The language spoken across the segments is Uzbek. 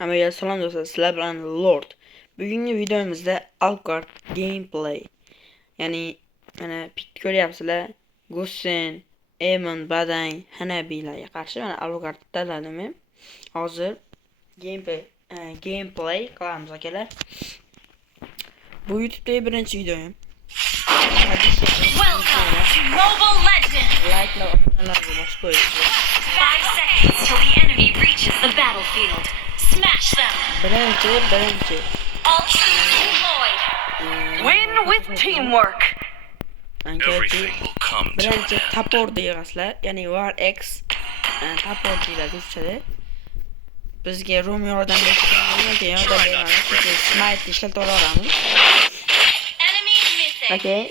Hammaga salom do'stlar, sizlar bilan Lord. Bugungi videomizda Alucard gameplay. Ya'ni mana bitta ko'ryapsizlar. Gusen, Eamon, Badang, Hanabilarga qarshi mana Alucard tanladim men. Hozir gameplay qilamiz akalar. Bu YouTube'dagi birinchi videoyim. Welcome to Mobile Legends! Like'lar, abonalarga bosib qo'ying. 5 seconds till the enemy reaches the battlefield. Smash them! Birinchi. All troops deployed! Win with teamwork! Everything will come to an Birinchi end. tapor deyasizlar, ya'ni War X tapor deyiladi ruschada. Bizga Rum yordam berishgan, keyin yordam beramiz, smite ishlatib olamiz. Enemy missing! Okay,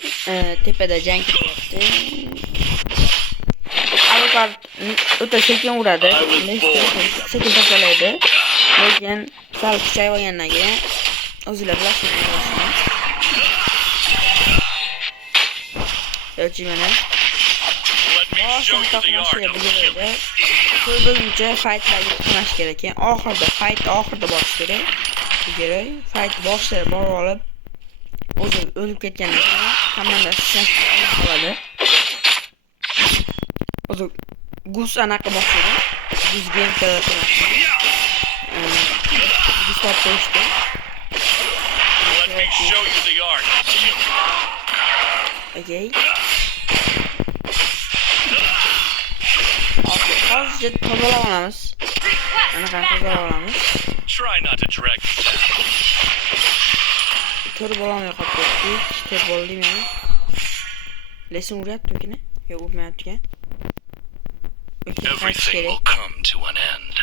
tepada jang ketyapti. Alucard o'ta sekin uradi, sekin tozalaydi. Lekin sal kuchayib olgandan keyin o'zinglar bilasizlar. Yo'qchi mana Let me show you the art of killing. ko'pincha fightlarga qatnash kerak ekan. Oxirida borish kerak. Kerak, fight boshida borib olib, o'zi o'lib ketgandan keyin komanda qoladi. O'zi Gus anaqa boshlaydi. Gus gameplay qiladi. Gus topishdi. Let me show you the art of killing. Okay. Hozircha tozalab olamiz. Request Anaqa tozalab backup! olamiz. Try not to drag me down. To'rt bolamni qopdik. To'rt bo'ldim yana. Lesin uryapti-mi? Yo'q, urmayapti-ku. Everything will come to an end.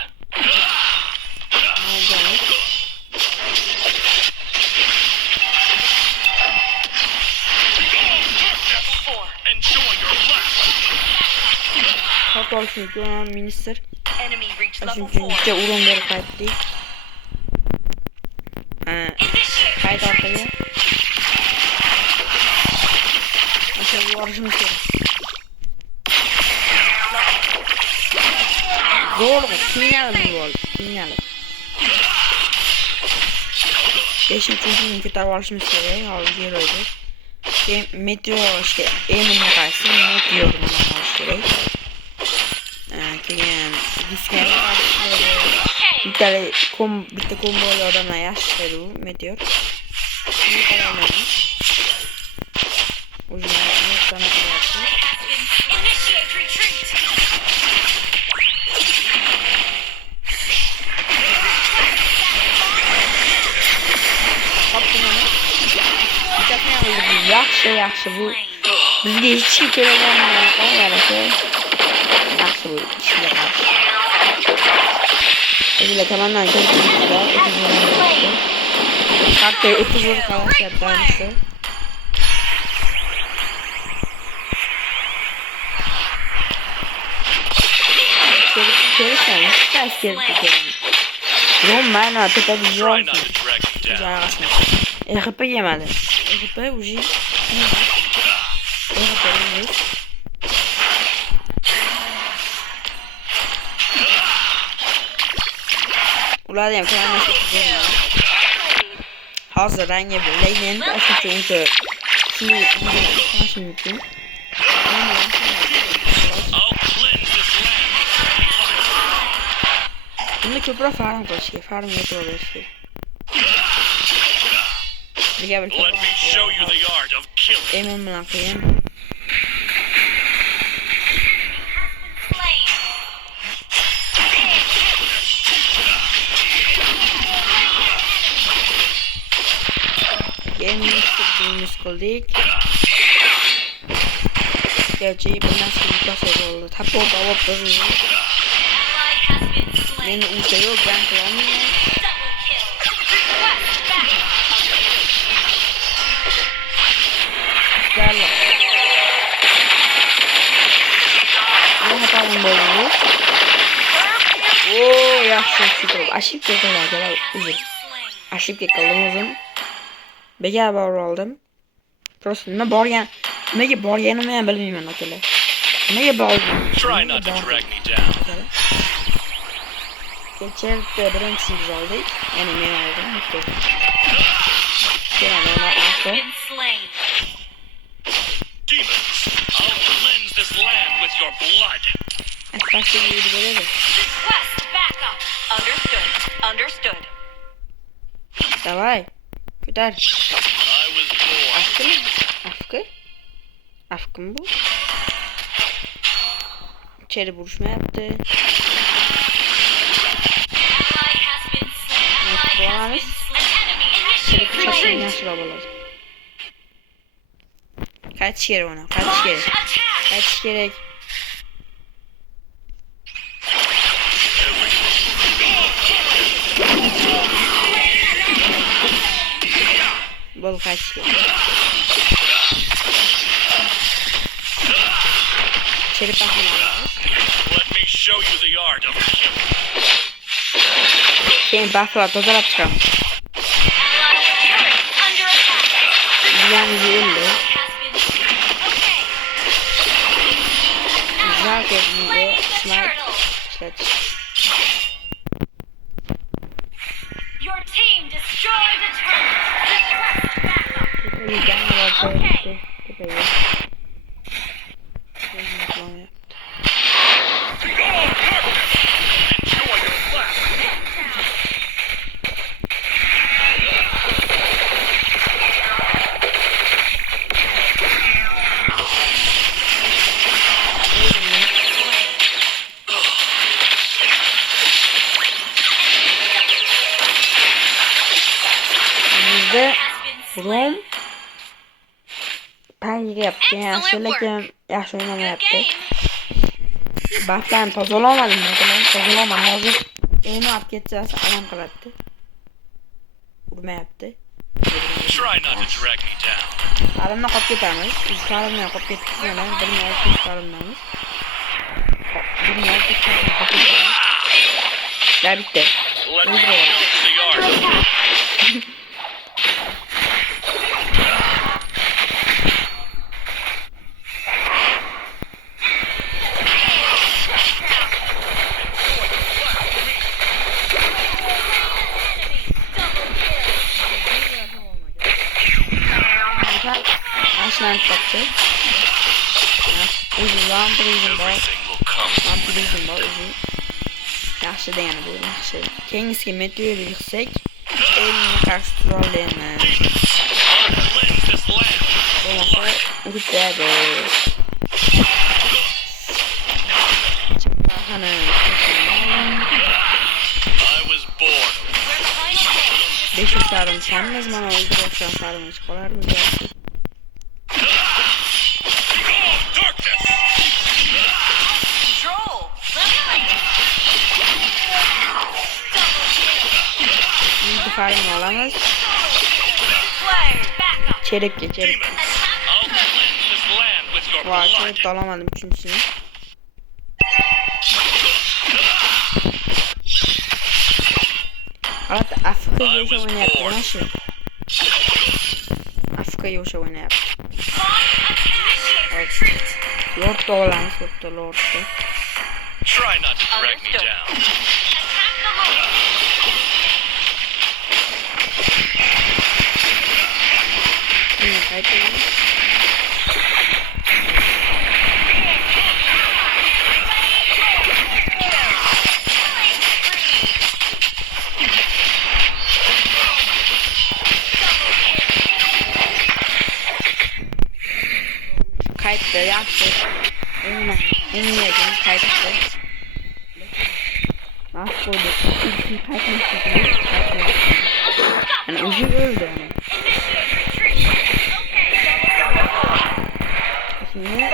Level 4. Enjoy your blast. Hatol chunki minister. Enemy reached level Chunki 4. bitta urun berib qaytdik. Initiate Qayt retreat! orqaga. O'sha borishimiz kerak. Zo'rg'a qiynalib bo'ldi. Qiynalib. 5-chunki ko'tarib olishimiz kerak. Hozir yeroydi. Keyin meteor ishga Eamonni qaysi meteorni olish kerak. Keyin Gusga bitta kombo odamlar yaxshi ishlaydi u meteor. Shuni qilamiz. O'zimizni qanaqa Initiate retreat! yaxshi bu. Bizga hech kim kerakmas, yarasha. Yaxshi bu ishlar. Bizlar tomondan ko'rishlar, hatto epizod qarashyapti. Mana tepada Try yo'q. not to drag me down. RP yemadi. RP уже. RP yemiz. Ularni ham ko'ramiz. Hozir rangi legend uchun shuni qilish mumkin. I'll cleanse this land. Bunda ko'proq farm qilish kerak, farm yetib kerak. Let me show you the art of killing. Eamon bilan qiyin. Flame! Gaming qildik. Gerçi bir narsa yutasa oldu. Tapor davop durur. Ally has been slain! Meni uyda yo'q, ben qilaman. Double kill! Request backup! Gel. Ne yapalım böyle? Oo, yaxshi chiqib. Ashibga qiladi, uzun. Slain! Ashibga qildim uzun. Bega bor oldim. Просто nimaga borganimni ham bilmayman akalar. Nimaga bordim? Try not to drag me down. Geçen de birincisini biz aldık. Yani ben aldım. Mutlu oldum. Gene ona aldım. Been slain. Demons, I'll cleanse this land with your blood. Başka bir yeri böyle de. Request backup. Understood. Understood. Davay. Güzel. I was born. Afkı mı? Afkı? Afkı mı bu? İçeri buruşma yaptı. Ally has been slain. Ally has been slain. Enemy İçeri initiate bıçakla raid. nasıl lazım? Kaç kere ona? Kaç Launch kere? attack. Kaç kere? Bol kaç kere? İçeri bakmamız. Let me show you the art of killing. Senin bakla tozar çıkalım. Ally turret under attack. Dünyanızı öldü. Has been slain. Okay. Güzel kedini Slain the smite turtle. işlet. Your team destroyed the turret. Request backup. Köpeği genel olarak Okay. köpeği. Tamam ya. Enjoy your flash. Bizde Has been slain. Rom pencere yaptı. Yani söylerken yaş oynama Good yaptı. game. Baftan toz olamadım mesela. Toz olamam. Hazır. Elini at geçerse adam kalattı. Vurma yaptı. Try not to drag me down. Adamla kop getirmiş. Üst adamla kop getirmiş. Bilmiyorum üst adamlarımız. Bilmiyorum üst adamla kop getirmiş. Ya bitti. Let me show you the art. Aşağıdan koptu. Uzun lan prison ball. Everything will come to Lan an prison end. ball uzun. Yaxşı da yani bu yaxşı. Kengiski meteor yüksek. Eline karşı trolleyenler. I'll cleanse this land with your Olmasa blood. uçup değerli. Çıkmahanı. I was born. Your final hit. 500 sarım sanmaz bana öldürürsen sarım çıkarlar mı ya? Darkness. Control. Leveling. Bir farım olamaz. Play. Backup. Çeyrek geçerim. Demons, I'll cleanse this land with your Vay blood. çok dalamadım üçüncüsünü. Hatta Afrika yuşa oyunu yaptı nasıl? Afrika yuşa oyunu yaptı. Launch attack. Evet. Lord da olan soktu Lord da. Try not to drag me Understood. down. Attack the Lord. Yine kaybediyor. Kayıttı yaptı. Önüne kayıttı. Nasıl oldu? İlkin kayıtmıştı. Yani uzun öldü yani. Şimdi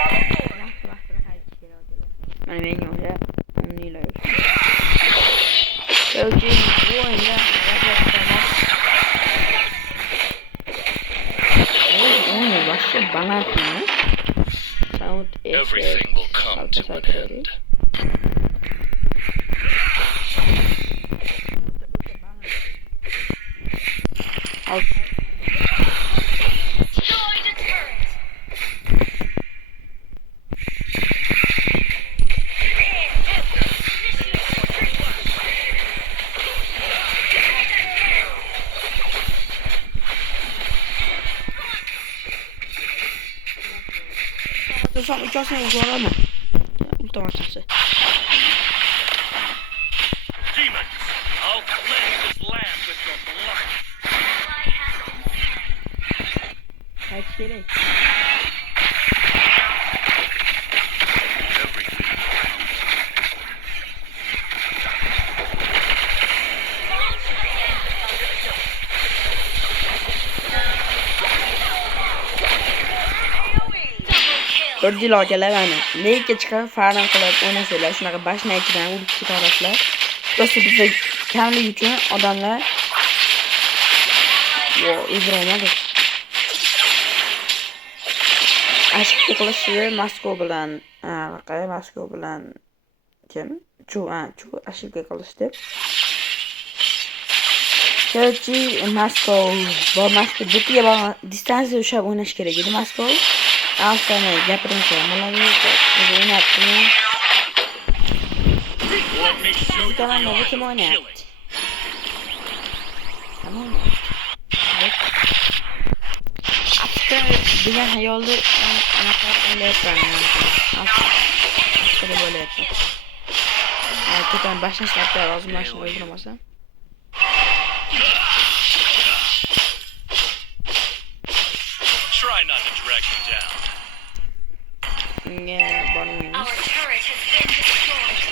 ben oynuyorum. Onu ile Öleceğim bu oyunda oyunu başka bana atmıyor. Sound Everything will come to an end. Alt Destroyed a turret. Atlasam ikasını vurur ama. Ultimatası. Demons, I'll cleanse this land with your blood. Kaç gerek. Everything around. Ördil akalar hani. Neyke çıkar falan qilib o'ynasanglar, shunaqa bashna ichidan urib ketarasizlar. Prosta bizda kamlik uchun odamlar o'ldirolmadi. Ashikka qilishni Moskva bilan, Moskva bilan kim? Chu ashikka qilishdi. Kelchi Moskva bormasdi. Butiga distansiya ushlab o'ynash kerak edi Moskva. Alsana gapirimcha bo'ladi. O'ynayaptimi? Let me show you the Tamam, art kim of oynayapti? killing. Tamam. Afrika degan hayolda anaqa o'ylayapman. Afrika deb o'ylayapman. Ketan bashlashlarga hozir mashina o'ldiramasam. Try not to drag me down. Bunga bormaymiz. Our turret has been destroyed.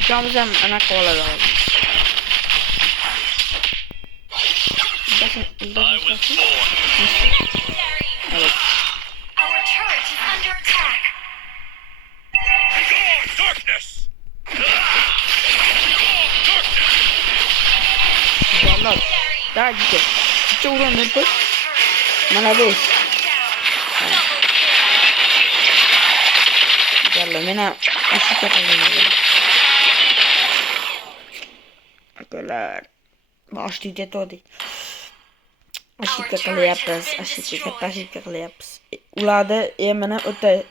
Ikamiz ham anaqa oladi hozir. I was born. Evet. Our turret is under attack. Begone, darkness! Begone, darkness! Güzeller. Daha gitti. Gitti vurun ne bu? Молодец. Güzeller. Mena aşık yapalım. Arkadaşlar. Başlayacak oldu. Ashika qilyapmiz, katta ashika qilyapmiz. Ularda mana o'ta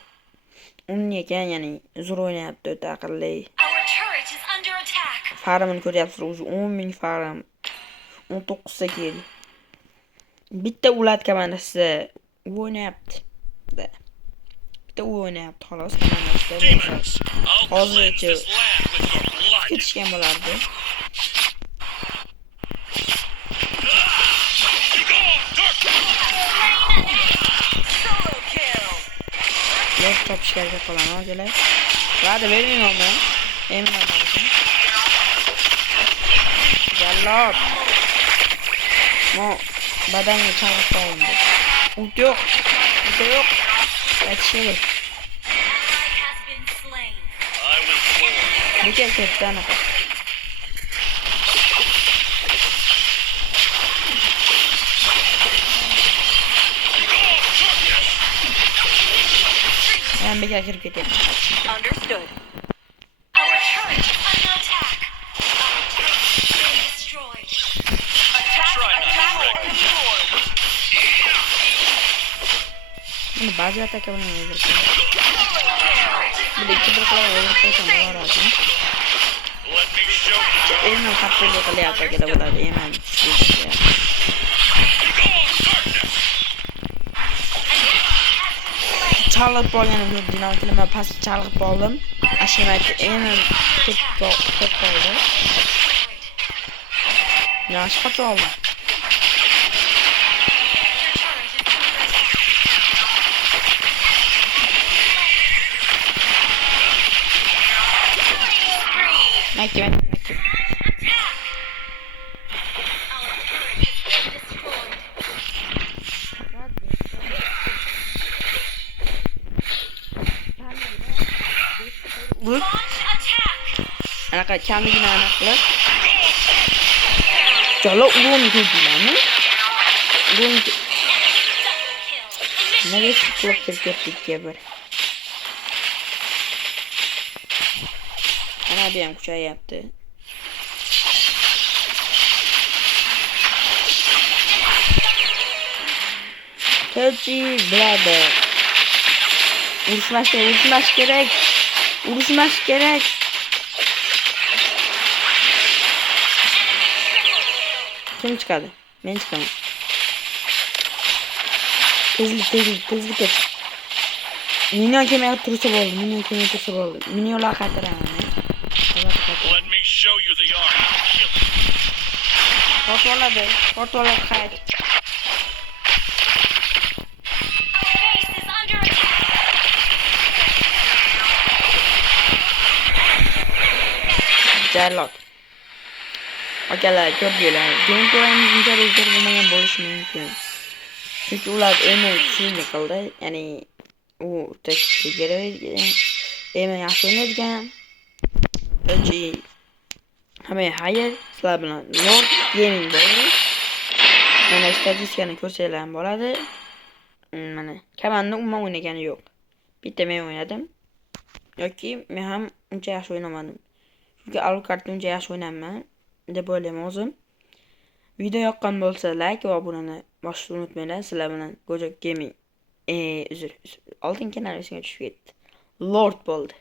unga ekan, ya'ni zo'r o'ynayapti, o'ta aqlli. Our turret is under attack. Farmini ko'ryapsizlar, o'zi 10,000 farm. 19 ta kill. Bitta ulat komandasi o'ynayapti. Bitta o'ynayapti, xolos komandasi. Demons, I'll Hozircha cleanse this land with your blood. ketishgan bo'lardi. Begone, darkness! Solo kill. Yo'q topishga harakat qilaman, akalar. Va'da bermayman. Emin bo'laman. Jallod. Mo badanga chaqib qo'ydim. Ult yo'q. Aytishim. Has been slain. I was born. Bekal ketdi anaqa. Men bekal kirib ketyapman. Understood. Our turret is under attack. Our turret has been destroyed. Try not to drag me down. Buni ba'zi ataka bilan o'ldirdim. Buni ikki bir qilib o'ldirib qo'ysam. Let me show you the art. Eman qattiq qilyapti akalar bo'ladi. Eman. Begone, darkness! Chalg'ib qolganim yo'q, dinamikni men past chalg'ib qoldim. Ashimaki eman ketib qoldi. Yaxshi qattiq oldim. Makka. Bu Launch attack. anaqa kamligini aniqlab jala urun dedilarmi? Urun nega qilib ketdik bir. Ana bu ham kuchayapti. Kelchi biladi. Urushmash kerak. Kim chiqadi? Men chiqaman. Tezlik et. Minyon kelmay tursa bo'ldi. Minyon kelmay tursa bo'ldi. Minyonlar qaytaraman. Let me show you the art of killing. Portoladi. Portollar qayt. Our base is under attack. Jarlot. Akalar, ko'rdinglar. Gameplayimiz unchalik zo'r bo'lmagan bo'lishi mumkin. Chunki ular eni tushunni qildi. Ya'ni u tekshiruvga eni yaxshi o'ynaydigan. Birinchi hamma hayır, sizlar bilan Lord Gaming bo'ldi. Mana statistikani ko'rsanglar ham bo'ladi. Mana komanda umuman o'ynagani yo'q. Bitta men o'ynadim. Yoki men ham uncha yaxshi o'ynamadim. Chunki Alucardni uncha yaxshi o'ynayman deb o'ylayman o'zim. Video yoqqan bo'lsa like va obunani bosishni unutmanglar. Sizlar bilan Gojo Gaming uzr. Oldin kanal tushib ketdi. Lord bo'ldi.